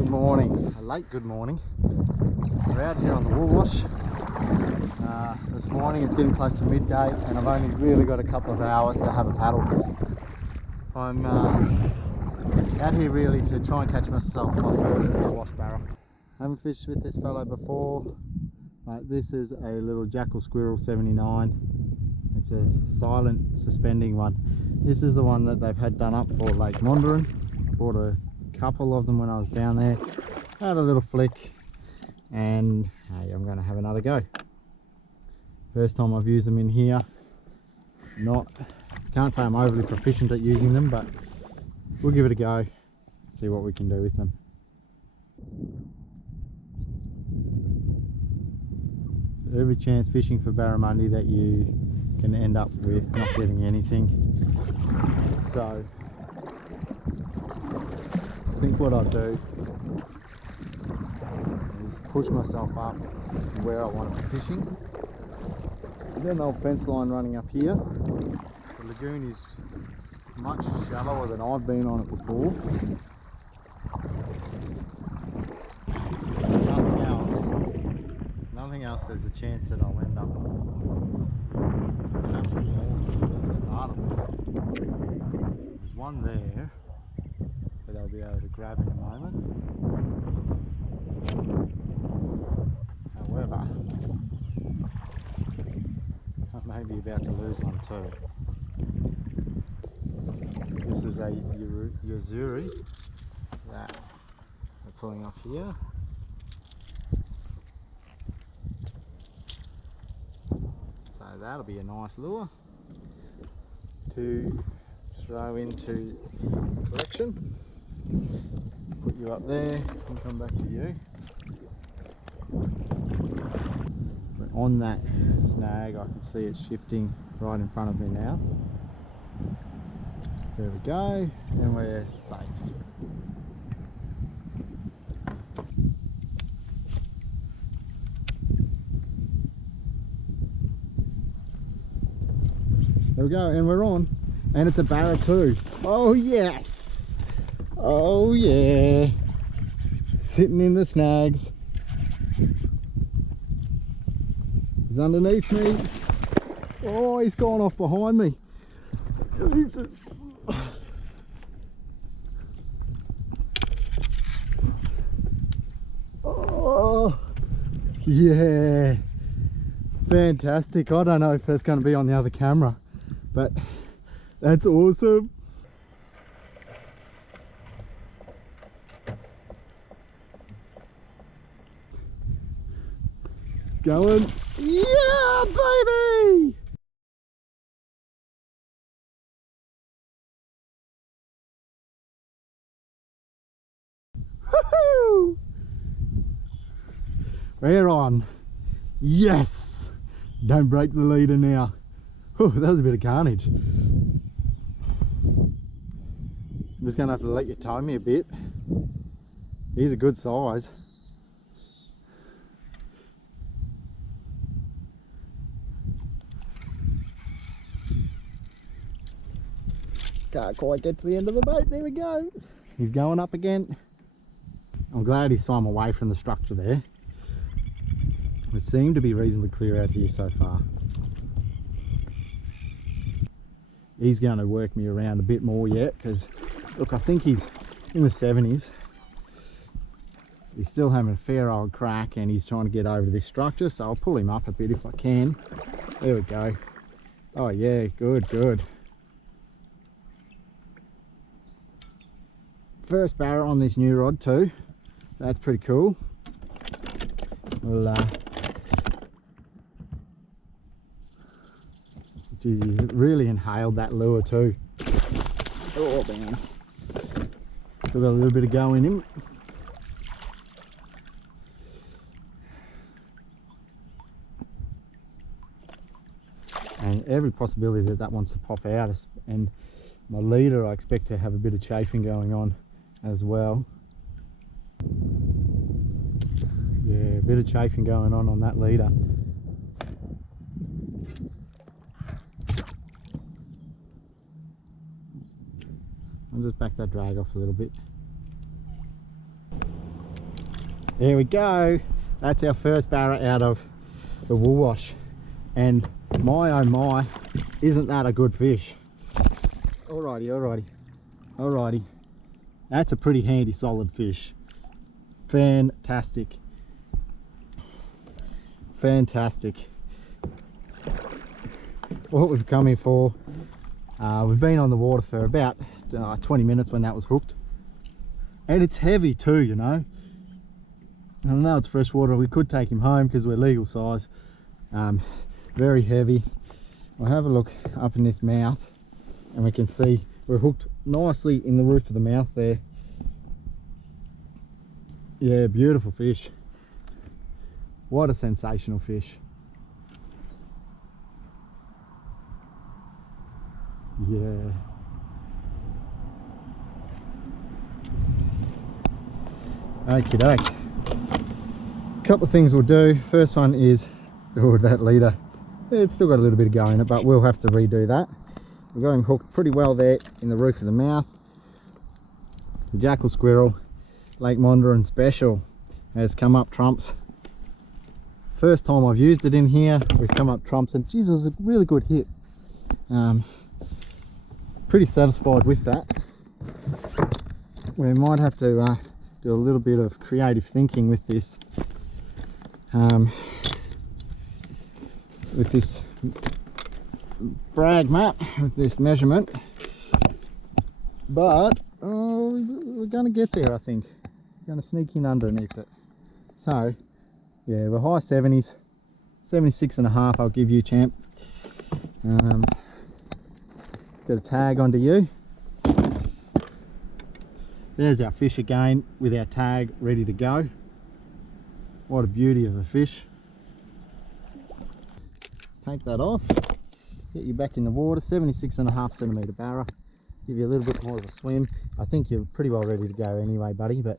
Good morning, a late good morning. We're out here on the Woolwash. This morning it's getting close to midday and I've only really got a couple of hours to have a paddle. I'm out here really to try and catch myself my first Woolwash Barra. I haven't fished with this fellow before. This is a little Jackal Squirrel 79. It's a silent suspending one. This is the one that they've had done up for Lake Mondrian. I bought a couple of them when I was down there. Had a little flick and hey, I'm going to have another go. First time I've used them in here. Can't say I'm overly proficient at using them, but we'll give it a go, see what we can do with them. So every chance fishing for barramundi that you can end up with not getting anything. So I think what I'll do is push myself up where I want to be fishing. There's an old fence line running up here. The lagoon is much shallower than I've been on it before. Nothing else, there's a chance that I'll end up catching more to start with. There's one there that I'll be able to grab in a moment. However, I may be about to lose one too. This is a Yazuri that we're pulling off here. So that'll be a nice lure to throw into the collection. Put you up there and come back to you. We're on that snag, I can see it shifting right in front of me now. There we go, and we're safe. There we go, and we're on. And it's a Barra too. Oh yes! Oh yeah! Sitting in the snags. He's underneath me. Oh, he's gone off behind me. Oh, yeah. Fantastic. I don't know if that's going to be on the other camera, but that's awesome. Going. Yeah, baby! Woohoo! We're on. Yes! Don't break the leader now. Oh, that was a bit of carnage. I'm just going to have to let you tow me a bit. He's a good size. Can't quite get to the end of the boat. There we go. He's going up again. I'm glad he swam away from the structure there. We seem to be reasonably clear out here so far. He's going to work me around a bit more yet because, look, I think he's in the 70s. He's still having a fair old crack and he's trying to get over this structure, so I'll pull him up a bit if I can. There we go. Oh yeah, good, good. First Barra on this new rod too. That's pretty cool. We'll, geez, he's really inhaled that lure too. Oh man. Still got a little bit of go in him. And every possibility that that wants to pop out, and my leader I expect to have a bit of chafing going on as well. Yeah, a bit of chafing going on that leader. I'll just back that drag off a little bit. There we go. That's our first Barra out of the Woolwash. And my oh my, isn't that a good fish? Alrighty, alrighty, alrighty. That's a pretty handy solid fish. Fantastic. Fantastic. What we've come in for, we've been on the water for about 20 minutes when that was hooked. And it's heavy too, you know. I know it's freshwater, we could take him home because we're legal size. Very heavy. We'll have a look up in this mouth and we can see we're hooked nicely in the roof of the mouth there. Yeah, beautiful fish. What a sensational fish. Yeah. Okie doke. Couple of things we'll do. First one is, oh, that leader. It's still got a little bit of go in it, but we'll have to redo that. We've got him hooked pretty well there in the roof of the mouth. The jackal squirrel, Lake Mondrian special, has come up trumps. First time I've used it in here, we've come up trumps, and geez, it was a really good hit. Pretty satisfied with that. We might have to do a little bit of creative thinking with this. With this brag mat, with this measurement, but we're going to get there. I think we're going to sneak in underneath it. So yeah, we're high 70s, 76.5 I'll give you, champ. Get a tag onto you. There's our fish again with our tag ready to go. What a beauty of a fish. Take that off, get you back in the water. 76.5 centimetre Barra. Give you a little bit more of a swim. I think you're pretty well ready to go anyway, buddy, but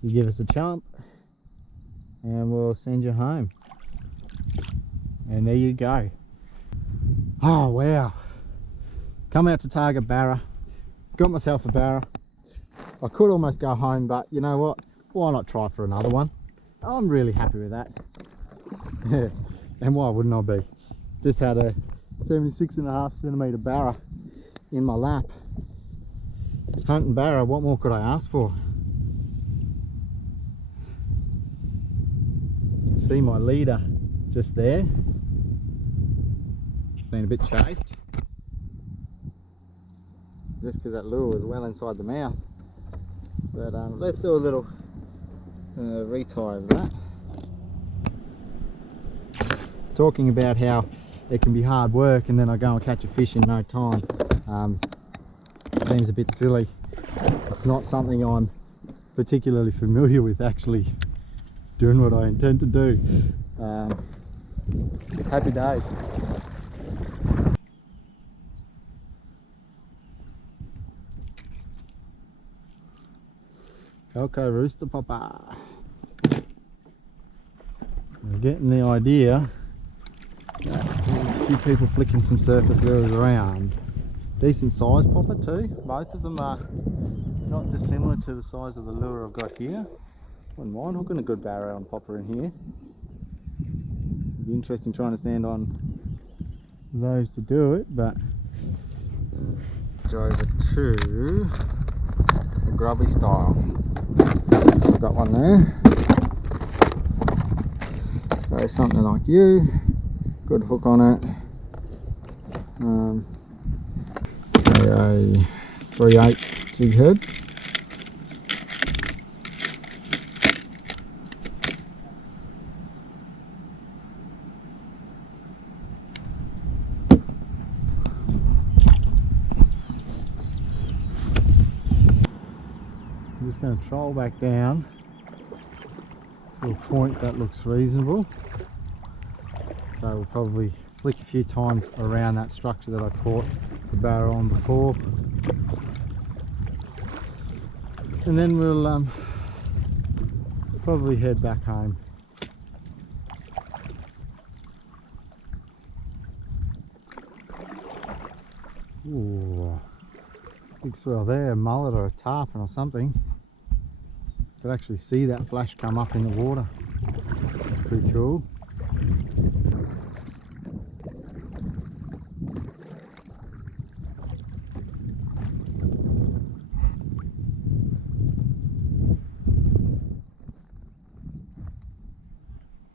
you give us a chomp and we'll send you home. And there you go. Oh wow, come out to target Barra, got myself a Barra. I could almost go home, but you know what, why not try for another one? I'm really happy with that. Yeah, and why wouldn't I be? Just had a 76.5 centimetre Barra in my lap. It's hunting Barra, what more could I ask for? You can see my leader just there. It's been a bit chafed, just because that lure was well inside the mouth. But let's do a little retie of that. Talking about how it can be hard work and then I go and catch a fish in no time. Seems a bit silly. It's not something I'm particularly familiar with, actually doing what I intend to do. Happy days. Okay, rooster popper. We're getting the idea that there's a few people flicking some surface lures around. Decent size popper too. Both of them are not dissimilar to the size of the lure I've got here. Wouldn't mind hooking a good Barra on popper in here. It'd be interesting trying to stand on those to do it, but over to the grubby style. I've got one there. So something like you, good hook on it. Say a 3/8 jig head. I'm just going to troll back down to a point that looks reasonable. So we'll probably flick a few times around that structure that I caught the Barra on before. And then we'll probably head back home. Ooh, big swell there, a mullet or a tarpon or something. Could actually see that flash come up in the water. Pretty cool.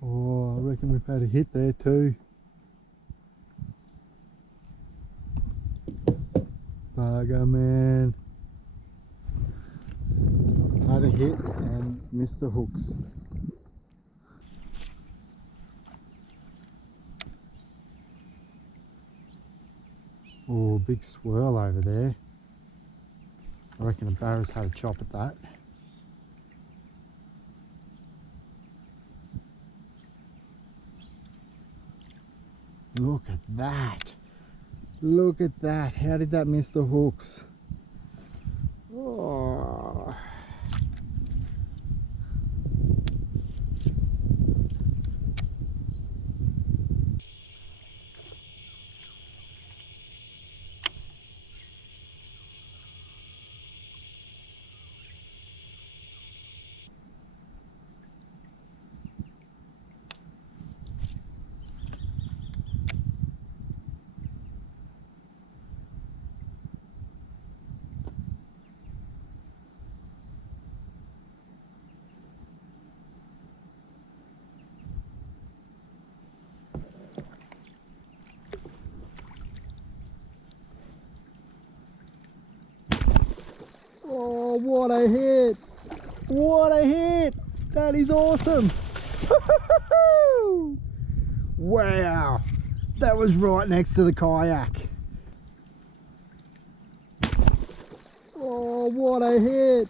Oh, I reckon we've had a hit there too. Bugger, man. Had a hit and missed the hooks. Oh, big swirl over there. I reckon a Barra's had a chop at that. Look at that. Look at that. How did that miss the hooks? Oh. Oh, what a hit! What a hit! That is awesome! Wow! That was right next to the kayak. Oh, what a hit!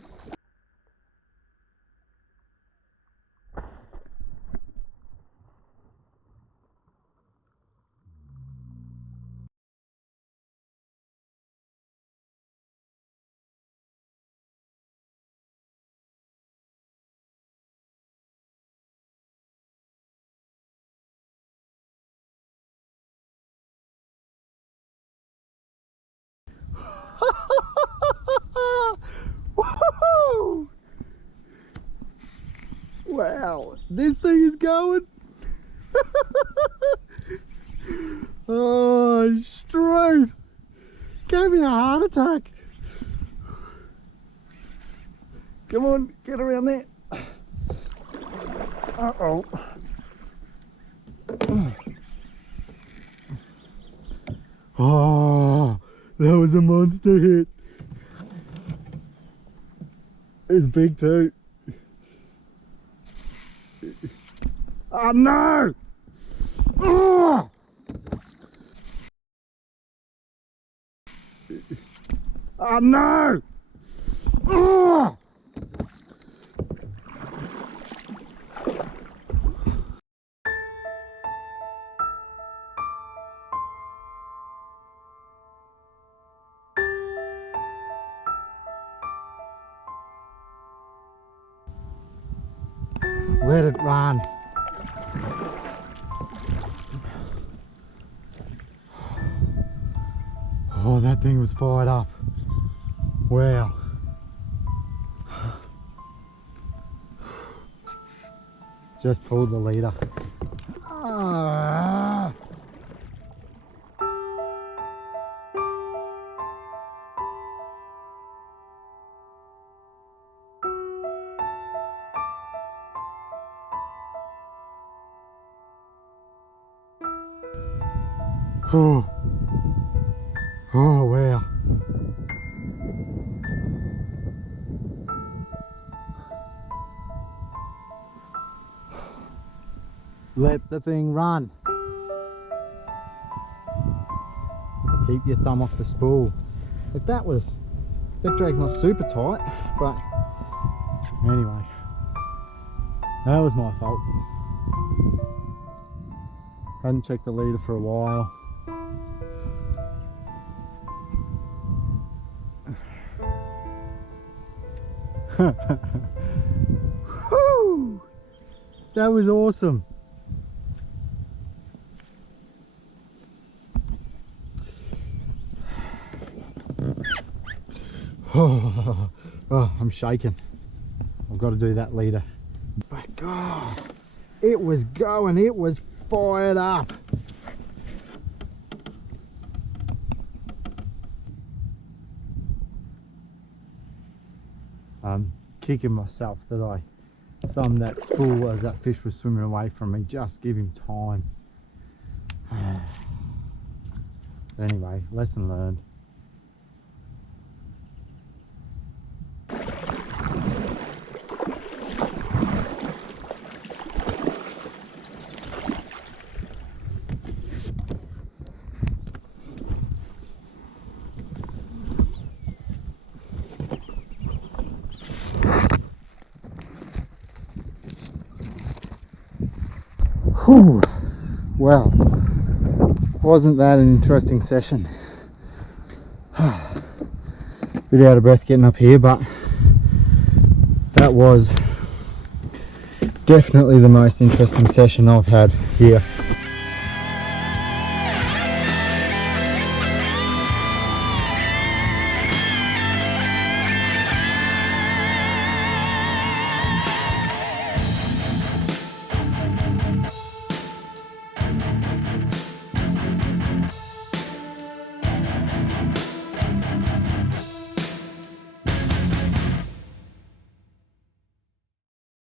Wow, this thing is going. Oh, strength. Gave me a heart attack. Come on, get around there. Uh-oh. Oh, that was a monster hit. It's big too. Oh no! Oh! Oh no! Oh! Let it run. Oh, that thing was fired up. Wow. Just pulled the leader. Ah. Oh. Oh, wow. Let the thing run. Keep your thumb off the spool. Like that drag's not super tight, but anyway, that was my fault. Hadn't checked the leader for a while. Whew! That was awesome. Oh, I'm shaking. I've got to do that leader. But God, it was going, it was fired up. I'm kicking myself that I thumbed that spool as that fish was swimming away from me. Just give him time. But anyway, lesson learned. Whew. Well, wasn't that an interesting session? Bit out of breath getting up here, but that was definitely the most interesting session I've had here.